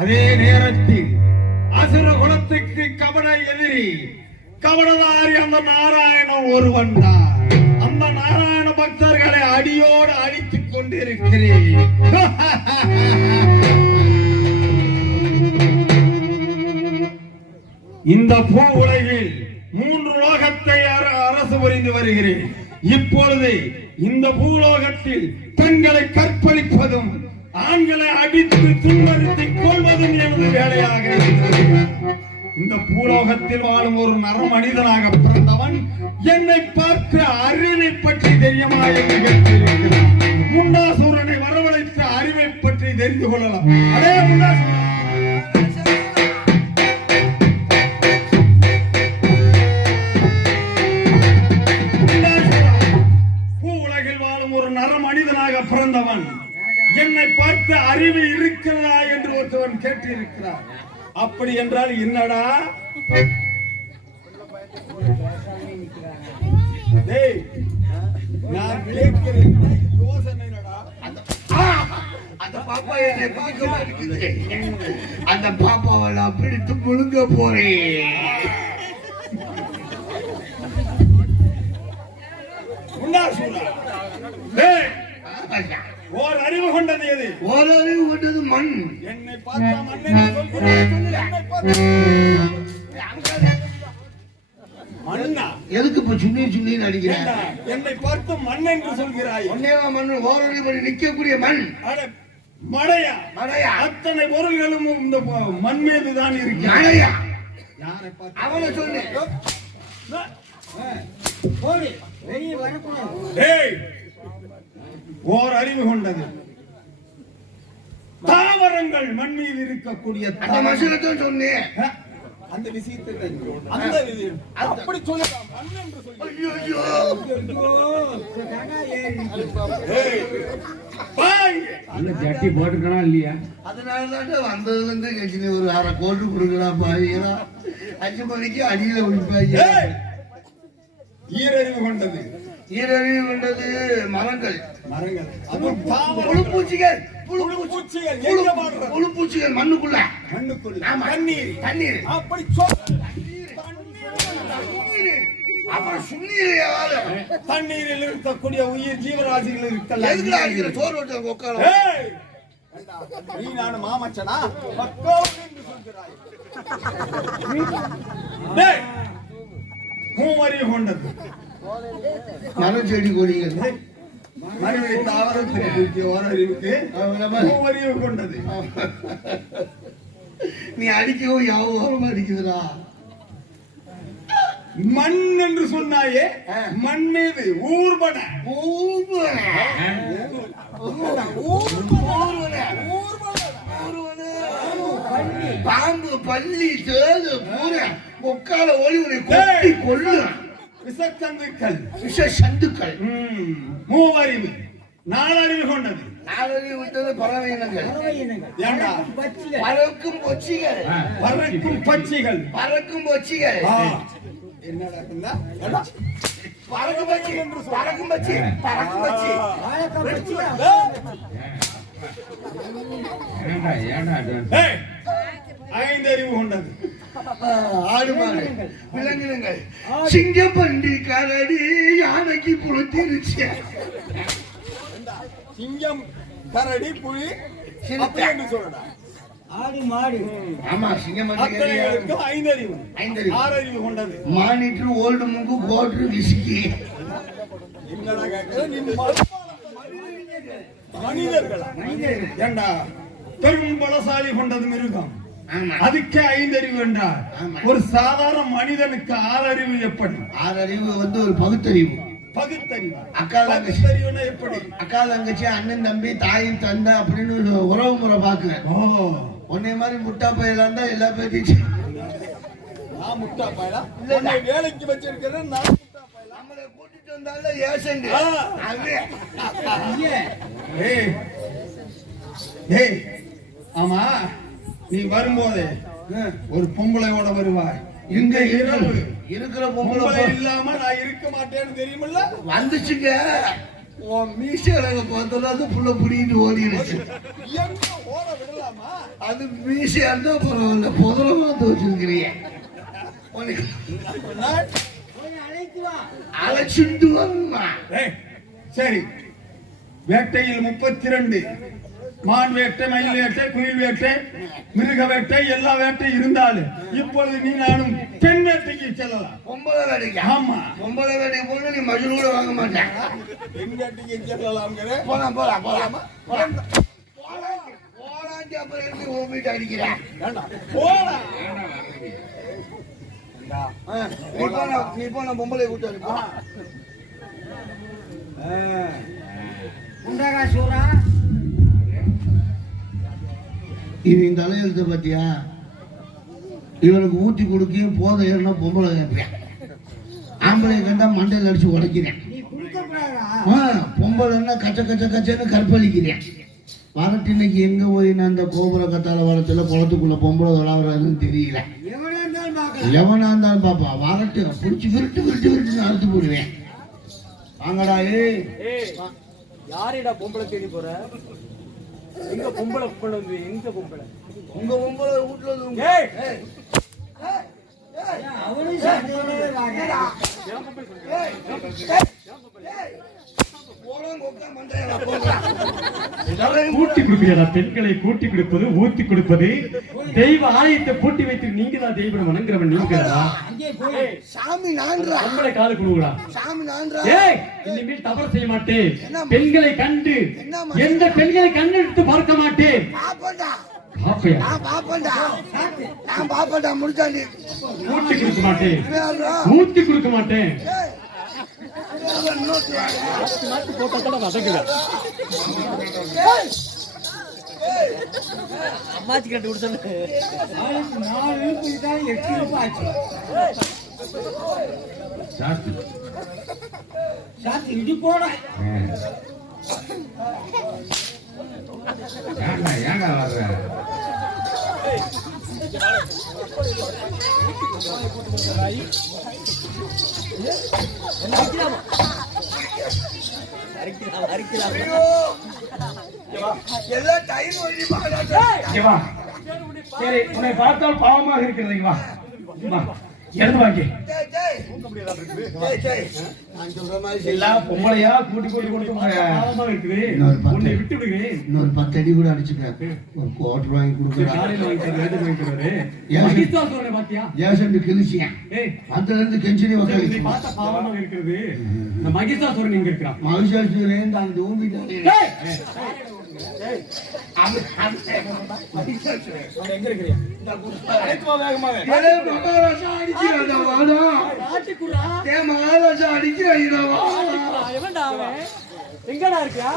அதே நேரத்தில் அசுர குலத்துக்கு கபட எதிரி கபடதாரி அந்த நாராயணன் ஒருவன் தான். அந்த நாராயண பக்தர்களை அடியோடு அடித்துக் கொண்டிருக்கிறேன். இந்த பூ உலகில் 3 லோகத்தை அரசு புரிந்து வருகிறேன். இப்பொழுது இந்த பூலோகத்தில் பெண்களை கற்பழிப்பதும் ஆண்களை அடித்து துன்புறுத்திக் கொள்வதும் எனது வேலையாக இருக்கிறது. இந்த பூலோகத்தில் வாழும் ஒரு நர மனிதனாக பிறந்தவன் என்னை பார்த்து அறிவை பற்றி தெரியுமா என்று கேட்டிருக்கிறான். முண்டாசூரனை வரவழைத்து அறிவை பற்றி தெரிந்து கொள்ளலாம். அதே பூ உலகில் வாழும் ஒரு நர மனிதனாக பிறந்தவன் என்னை பார்த்து அறிவு இருக்கிறதா என்று ஒருத்தவன் கேட்டிருக்கிறார். அப்படி என்றால் என்னடா? நான் கேட்கிறேன், யோசனை என்னடா? அந்த பாப்பா என்னை பார்க்க மாட்டேங்குது. அந்த பாப்பாவை நான் பிடித்து முழுங்க போறேன். ஓர் அறிவு கொண்டது எது? ஓர் அறிவு கொண்டது மண். என்னை பார்த்தா மண்ணா? எதுக்கு இப்ப சுண்ணி சுண்ணி அடிக்கிறேன்? என்னை பார்த்து மண் என்று சொல்கிறாய். ஒன்னேவா மண்? ஓரறிவு நிற்கக்கூடிய மண். மடையா? மடையா? அத்தனை பொருள்களும் இந்த மண் மீது தான் இருக்கு. மடையா? யாரை பார்த்து? அவனை சொல்லு. ஓர் அறிவு கொண்டது. தாவரங்கள் மண் மீது இருக்கக்கூடிய சொன்னேன். அந்த விஷயத்தை அப்படி சொல்லலாம். ஜட்டி போட்டுக்கணும் இல்லையா? அதனாலதான் வந்ததுல இருந்து கட்சி ஒரு 1/2 கோடி கொடுக்கலாம். 5 மணிக்கு அடியில ஒழிப்பாங்க. ஈரறிவு கொண்டது. ஈரறிவு கொண்டது மரங்கள். மரங்கள் புழுப்பூச்சிகள். புழுப்பூச்சிகள் மண்ணுக்குள்ள. தண்ணீர். தண்ணீர். அப்படி அப்புறம் சுண்ணீர். தண்ணீரில் இருக்கக்கூடிய உயிர் ஜீவராசிகள் இருக்கலாம். சோறு உட்கார நீ நான் மாமச்சனா மூவறிவு கொண்டது. மரம் செடி கொடிகள். மறுபடி தாவரத்துக்கு ஓரறிவுக்கு மூவறிவு கொண்டது. நீ அடிக்கவும் யாவும் அடிக்குதுடா. மண் என்று சொன்னாயே, மண் மீது ஊர்பன பாம்பு பள்ளி தேடு பூரா முக்கால ஒளி உன்னை கொட்டி கொள்ளு. விஷச்சந்துக்கள் விஷ சந்துக்கள் மூவறிவு நாலறிவு கொண்டது. நாலறிவு விட்டது பறவை இனங்கள். ஏண்டா பறக்கும் பொச்சிகள். பறக்கும் பட்சிகள் பறக்கும் பொச்சிகள். என்னடா இருந்தா பறக்கும் பச்சி பறக்கும் பச்சி பறக்கும் பச்சி. ஏய், ஐந்தறிவு கொண்டது. ஆடு மாடு விலங்கினங்கள் சிங்கம் பண்டி கரடி யானைக்கு புழுத்திருச்சு. சிங்கம் கரடி புலி அப்படின்னு சொல்லடா. ஆடு மாடு ஆமா சிங்கம் பண்டி கரடி அத்தனைகளுக்கும் ஐந்தறிவு. ஐந்தறிவு. ஆறறிவு கொண்டது. மானிட்டர் ஓல்டு முங்கு கோட்ரு விஸ்கி. என்னடா கேட்கிற நீ மனிதர்களா? ஏண்டா பெரும் பலசாலி கொண்டது மிருகம். ஆமா அதுக்கே ஐந்தறிவு என்றார். ஆமா. ஒரு சாதாரண மனிதனுக்கு ஆறறிவு எப்படி? ஆறறிவு வந்து ஒரு பகுத்தறிவு. பகுத்தறிவு. அக்கா தங்கச்சி. பகுத்தறிவுன்னா எப்படி? அக்கா தங்கச்சி அண்ணன் தம்பி தாயின் தந்தை அப்படின்னு ஒரு உறவு முறை பாக்குறேன். ஓ, உன்னை மாதிரி முட்டா பையலா இருந்தா எல்லா பேர்த்தையும் நான் முட்டா பயலா? உன்னை வேலைக்கு வச்சிருக்கிறேன் நான் முட்டா பயலா? நம்மளை கூட்டிட்டு வந்தாலும் ஏசண்டு. ஏய் ஏய், ஆமா நீ வரும்போது ஒரு பொம்பளையோட வருவாய். இங்க இரவு இருக்கிற பொம்பளை பொம்பளை இல்லாம நான் இருக்க மாட்டேன்னு தெரியுமில்ல? வந்துச்சுங்க. உன் மீசையில பார்த்தோன்னா அது புள்ள புடிக்கிட்டு ஓடிடுச்சு. எங்க ஓட விடலாமா? அது மீசையா இருந்தா பரவாயில்ல, புதல பார்த்து வச்சிருக்கிறீங்க. அழைச்சிட்டு வருமா? ஏய், சரி, வேட்டையில் 32 மான் வேட்டை, மயில் வேட்டை, குயில் வேட்டை, மிருக வேட்டை, எல்லா வேட்டை இருந்தாலும் இப்பொழுது நீ நானும் பெண் வேட்டைக்கு செல்லலாம். பொம்பளை வேலைக்கு. ஆமா, பொம்பளை வேலைக்கு போன நீ மஜூர் கூட வாங்க மாட்டேன். பெண் வேட்டைக்கு செல்லலாம். போலாம் போலாம் போலாமா? போலாண்டி அப்புறம் எப்படி ஓமிட்டு அடிக்கிறேன்? போடா. நீ போன பொம்பளை கூட்டாரு. இவன் தலையெழுத்த பத்தியா? இவனுக்கு ஊத்தி கொடுக்கையும் போத ஏறினா பொம்பளை கேட்பேன். ஆம்பளை கண்டா மண்டையில் அடிச்சு உடைக்கிறேன். பொம்பளைன்னா கச்ச கச்ச கச்சன்னு கற்பழிக்கிறேன். வரட்டு இன்னைக்கு எங்க போய் நான் அந்த கோபுர கத்தால வரத்துல குளத்துக்குள்ள பொம்பளை விளாடுறதுன்னு தெரியல. எவனா இருந்தாலும் பாப்பா வரட்டு பிடிச்சி விருட்டு விருட்டு விருட்டுன்னு அறுத்து போடுவேன். வாங்கடா. யாரிடா பொம்பளை தேடி போற? எங்க பொம்பளை பொம்பளை வந்து எங்க பொம்பளை? உங்க பொம்பளை வீட்டுல வந்து கூட்டி கொடுப்பீங்களா? பெண்களை கூட்டி கொடுப்பது, ஊத்தி கொடுப்பது, தெய்வ ஆலயத்தை பூட்டி வைத்து நீங்க தான் தெய்வம் வணங்குறவன் நீங்களா? சாமி நான்றா. பொம்பளை காலு கொடுங்களா? சாமி நான்றா. ஏய், இனிமேல் தவறு செய்ய மாட்டேன். பெண்களை கண்டு எந்த பெண்களை கண்டெடுத்து பார்க்க மாட்டேன். பாப்பண்டா. பாப்பையா? நான் பாப்பண்டா. நான் பாப்பண்டா முடிச்சாண்டி. ஊட்டி கொடுக்க மாட்டேன். ஊத்தி கொடுக்க மாட்டேன். அம்மாச்சி கண்டு கொடுத்தேன். இது போட ஏங்க வர்ற எல்லாம் டைம் ஓடி சரி, உன்னை பார்த்தால் பாவமாக இருக்கிறது. வா வா, எடுத்து வாங்கி. எல்லாம் பொம்பளையா கூட்டி கூட்டி கூட்டி பாவமாக இருக்குது. உன்னை விட்டு விடுகிறேன். இன்னொரு 10 அடி கூட அடிச்சுக்க. ஒரு கோட் வாங்கி கொடுக்குறேன். காலையில் வாங்கி தருவேன், வாங்கி தருவேன். மகிழ்ச்சி பாத்தியா? ஏசண்டு கிழிச்சியா? அதுல இருந்து கெஞ்சினி நீ பார்த்த பாவமாக இருக்கிறது. இந்த மகிஷாசுரன் இங்க இருக்கிறான். மகிஷாசுரன் அந்த ஊம்பிட்டாரு. எங்க இருக்கிறியா? எங்கடா இருக்கியா